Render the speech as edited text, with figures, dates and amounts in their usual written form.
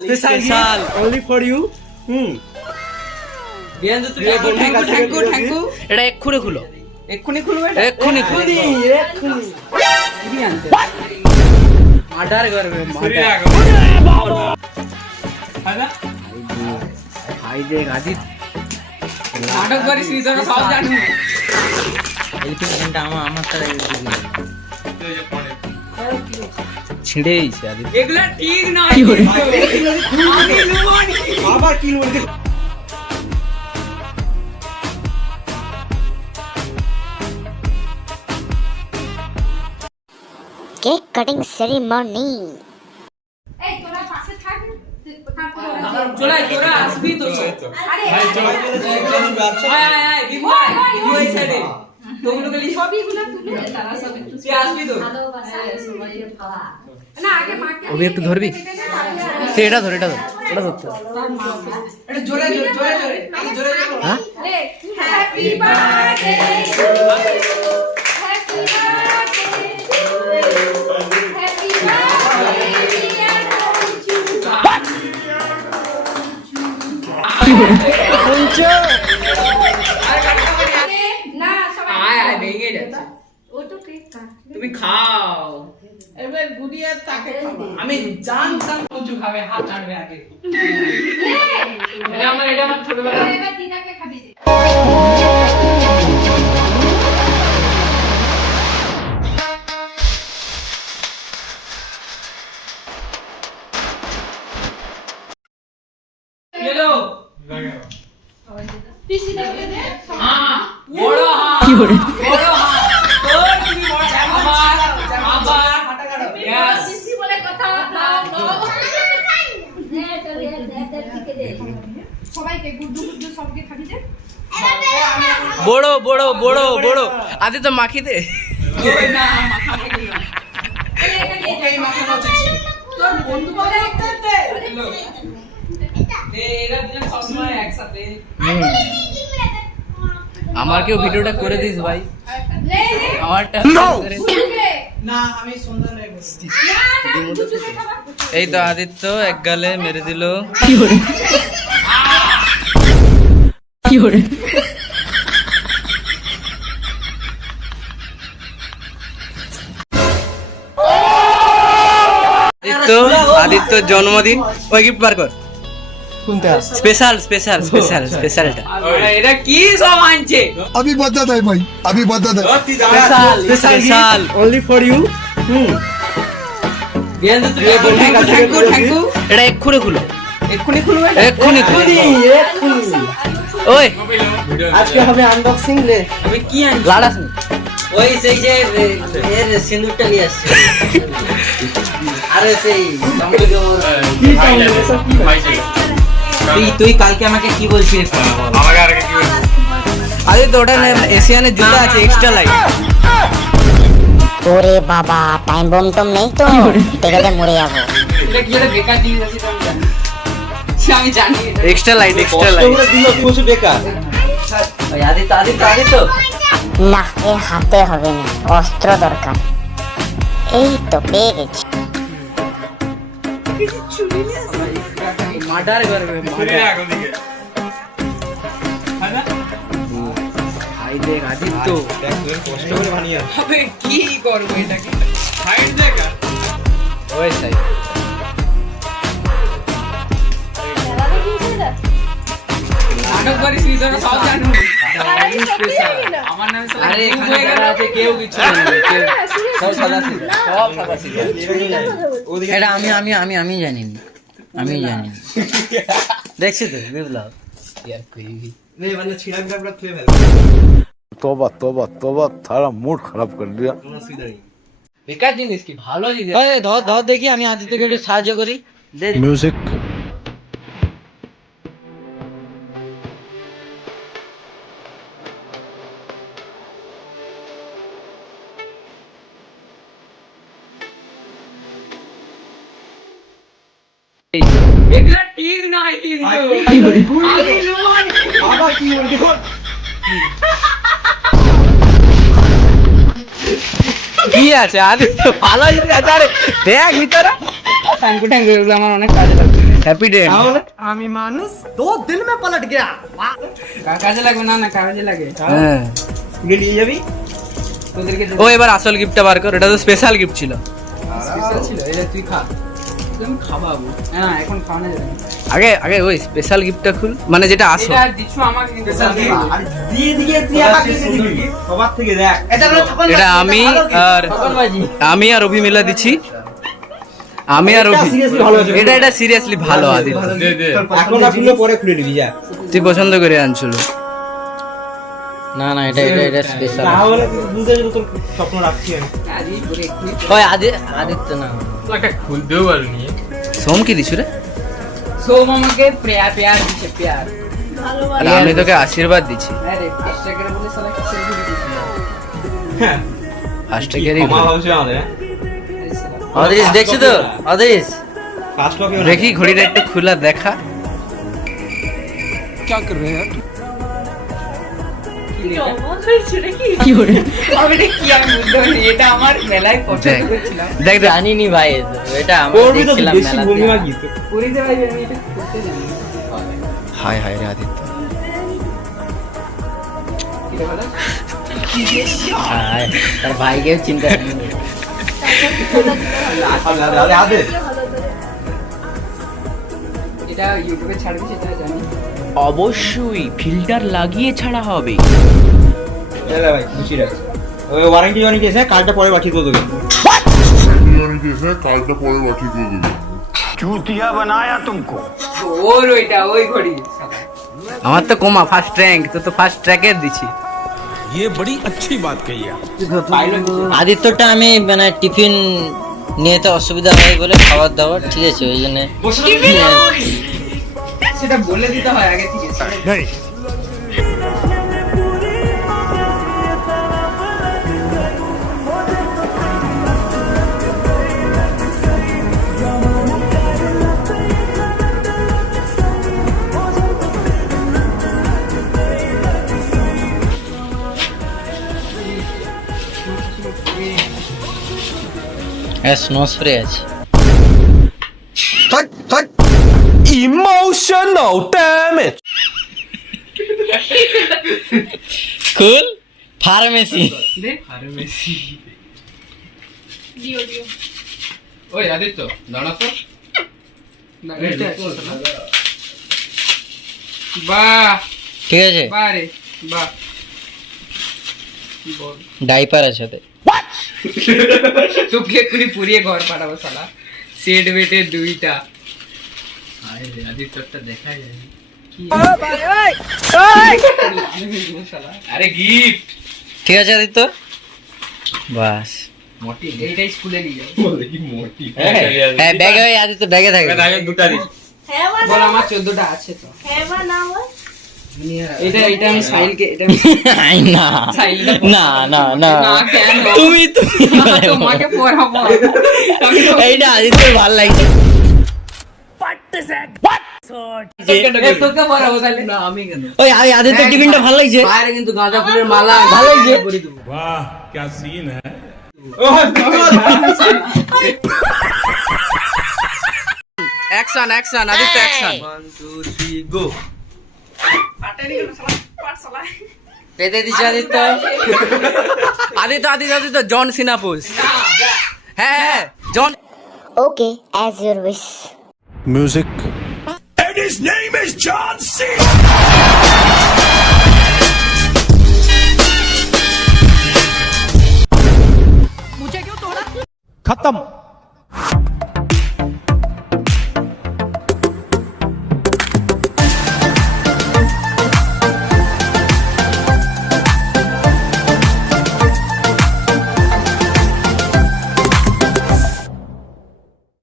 Special only for you. এটা এক্ষুনি খুলো, এক্ষুনি খুলবে, এক্ষুনি খুলো। মার্ডার করবে, ভাই দেখ আদিত নাটক করিস নি তোরা সব জানি। ছিঁড়ে দিয়েছে আদিত। এগুলা ঠিক নয়, আবার কি বলতে কেক কাটিং সেরিমনি। এই তোরা পাশে থাক, চলে তোরা আসবি তো। আরে আয় বিময় বিময় সাইডে তোমরা গলি ছবিগুলো তুলে তারা সব একটু তুই আসবি তো। না আগে মাকে ওবি একটু ধরবি তুই, এটা ধর, এটা ধর, এটা ধরতে হবে। এটা জোরে জোরে জোরে জোরে জোরে জোরে। হ্যাঁ রে happy birthday to you, happy birthday to you, happy birthday dear না সবাই আয় আয় ভেঙে যাচ্ছে। ও তো কেক কাট। তুমি খাও, এবার গুড়িয়া তাকে খাবা। আমি জানতাম কচু খাবে, হাত ছাড়বে আগে। এটা আমার ছোটবেলা। এবার দিদাকে খাবি দে। গেলো পিসি দেবে দে। বড় হাত, কি করে বড় হাত তোর, তুমি বড় আবার আবার হাঁটা কাটো। ইয়েস পিসি বলে কথা নাও নাও। সবাইকে গুড্ডু গুড্ডু সবকে খাবি দে। বড় বড় বড় বড় আদিত মাখি দে। ওই না মাথা থেকে না, ওকেই মাখানো উচিত ছিল। তোর বন্ধু বলে একটা দে। এরা দুজন সবসময় একসাথে। আমাকেও ভিডিওটা করে দিস ভাই, নে নে আমারটা করে দিস। গুড্ডুকে। না আমি সুন্দর হয়ে বসছি। না না গুড্ডুকে খাবা। এই তো আদিত্য এক গালে মেরে দিল। আদিত্য আদিত্যর জন্মদিন, ওই গিফট বার কর। স্পেশাল স্পেশাল স্পেশাল স্পেশালটা এটা কি সব আনছে? अभी बता है भाई अभी बता है special special only for you. এটা এক্ষুনি খুলো, এক্ষুনি খুলবে, এক্ষুনি খুলো, ওই আজকে হবে আনবক্সিং লে। আমি কি আনছি? লাড়াস নি। ওই সেই যে এর সিন্দুরটা নিয়ে আসছে। আরে সেই তুই কালকে আমাকে কি বলছিস? আদিত্য ওটা এশিয়ানের জুতা আছে এক্সট্রা লাইট। ওরে বাবা, টাইম বম টম নেই তো, টেকেতে মরে যাবো। এটা কি একটা বেকার জিনিস আছে আমি জানি। Extra light extra light. ওই আদিত্য আদিত্য আদিত্য না, এ হাতে হবে না, অস্ত্র দরকার। এই তো পেয়ে গেছি। মার্ডার করবে, ভাই দেখ আদিত্য হবে কি করবো এটাকে? ওই সাই নাটক করিস নি তোরা সব জানো। আমার নামে সব আরে group এখানে হয়ে গেল। যারা আছে কেউ কিছু জানে না, কেউ সব সাদা সিধা, সব সাদা সিধা। এটা আমি আমি আমি আমি জানি না, আমি জানি না। দেখছি তো বিপ্লব यार कोई भी नहीं वरना छिड़ा भी पूरा खुले तोबा तोबा तोबा थारा मूड खराब कर दिया। বেকার জিনিস কি ভালো জিনিস। এই ধর ধর দেখি, আমি আদিত্যকে একটু সাহায্য করি দে। म्यूजिक এগুলা ঠিক নয় কিন্তু। আবার কি বলবি? কি আছে আদিত্য ভালো জিনিস আছে। আরে দেখ ভিতরে থ্যাংক ইউ আমার অনেক কাজে লাগবে। হ্যাপি ডে আমি মানুষ 2 दिन में पलट गया কাজে লাগবে না না কাজে লাগে হ্যাঁ তুই নিয়ে যাবি তোদেরকে ও এবার আসল গিফটটা বার কর, এটা তো স্পেশাল গিফট ছিল। স্পেশাল ছিল এটা তুই খা তুমি খাওয়াবো না এখন খাওয়ানো যাবে না। আগে আগে ওই স্পেশাল গিফটটা খুল, মানে যেটা আসল। এটা দিছু আমাকে কিন্তু আর দিয়ে তুই আবার কি দিবি সবার থেকে দেখ এটা আমি আর অভি মিলা দিচ্ছি। আমি আর অভি, seriously ভালো আছে। এটা সিরিয়াসলি ভালো আদিত্য, এখন না খুলে পরে খুলে নিবি যা তুই পছন্দ করে আনছিল। না না এটা স্পেশাল। তাহলে তুই বুঝে যাবি তোর স্বপ্ন রাখছি আমি আজই করে এক্ষুনি ওই আদিত্য না, একটা খুলতেও পারিনি। সোম কি দিছু রে? সোম আমাকে প্যার দিছে প্যার আরে আমি তোকে আশীর্বাদ দিচ্ছি। আরে চেষ্টা করে বলে সালা কিসের ভিডিও দিছিস হ্যাঁ ফার্স্টেকেরই ক্ষমা ভাবছি আমাদের অদৃশ দেখছি তো, অদৃশ কাজটা কেউ দেখি ঘড়িটা একটু খোলা দেখা। কি আমি বুঝতে পারিনি এটা আমার মেলায় পছন্দ করছিলাম দেখ দেখ জানিনি ভাই এটা আমরা করবি তো দেখছিলাম বেশি মেলাতে। ভূমিকা কি পুরীতে ভাই আমি এটা করতে জানি হায় হায় রে আদিত্য, কি রে বলো হায়, তার ভাইকেও চিন্তা করিনি। আদে এটা ইউটিউবে ছাড়বি সেটা জানি অবশ্যই ফিল্টার লাগিয়ে ছাড়া হবে। চলে ভাই খুশি রাখ ওই ওয়ারেন্টি জনি কেছে কালটা পরে পাঠিয়ে দেবো তোকে ওর ওই ঘড়ি আমার তো কমা ফার্স্ট র্যাঙ্ক, তো তো ফার্স্ট ট্র্যাকের দিছি। আদিত্যটা আমি মানে টিফিন নিয়ে তো অসুবিধা হয় বলে খাবার দাবার ঠিক আছে ওই জন্য সেটা বলে দিতে হয় আগে থেকে স্নো স্প্রে আছে। Emotional damage. কুল ফার্মেসি দে আরে মেসি দিও ওই আদিত্য দাঁড়া তো। না এটা বাহ ঠিক আছে, বাহ রে বাহ বল ডাইপার আছে ওতে। তোকে এক্ষুনি পুড়িয়ে ঘর পাঠাবো শালা সেট বেটে দুইটা আদিত্যটা দেখা যায়। শালা আরে গিফট ঠিক আছে আদিত্য, বাস মোটি এইটাই স্কুলে নিয়ে যাও বলে কি মোটি। হ্যাঁ ব্যাগে ওই আদিত্য ব্যাগে থাকে। আগে দুটা দিন। হ্যাঁ বা বল না আমার 14টা আছে তো হ্যাঁ বা না বল এটা আমি সাইলকে এটা আই না সাইলটা না না না না কেন তুমি তোমাকে পড়াবো আমি তো এইটা আদিত্যর ভালো লাগছে। তোকে পড়াবো তাহলে না আমি কেন ওই আদিত্য টিফিনটা ভালো লাগছে। বাইরে কিন্তু গাঁদা ফুলের মালা ভালো লাগছে। Action action Aditya action. পেতে দিচ্ছে আদিত্য। আদিত্য জন সিনাপুস। হ্যাঁ হ্যাঁ জন। Okay, as your wish. Music. खत्म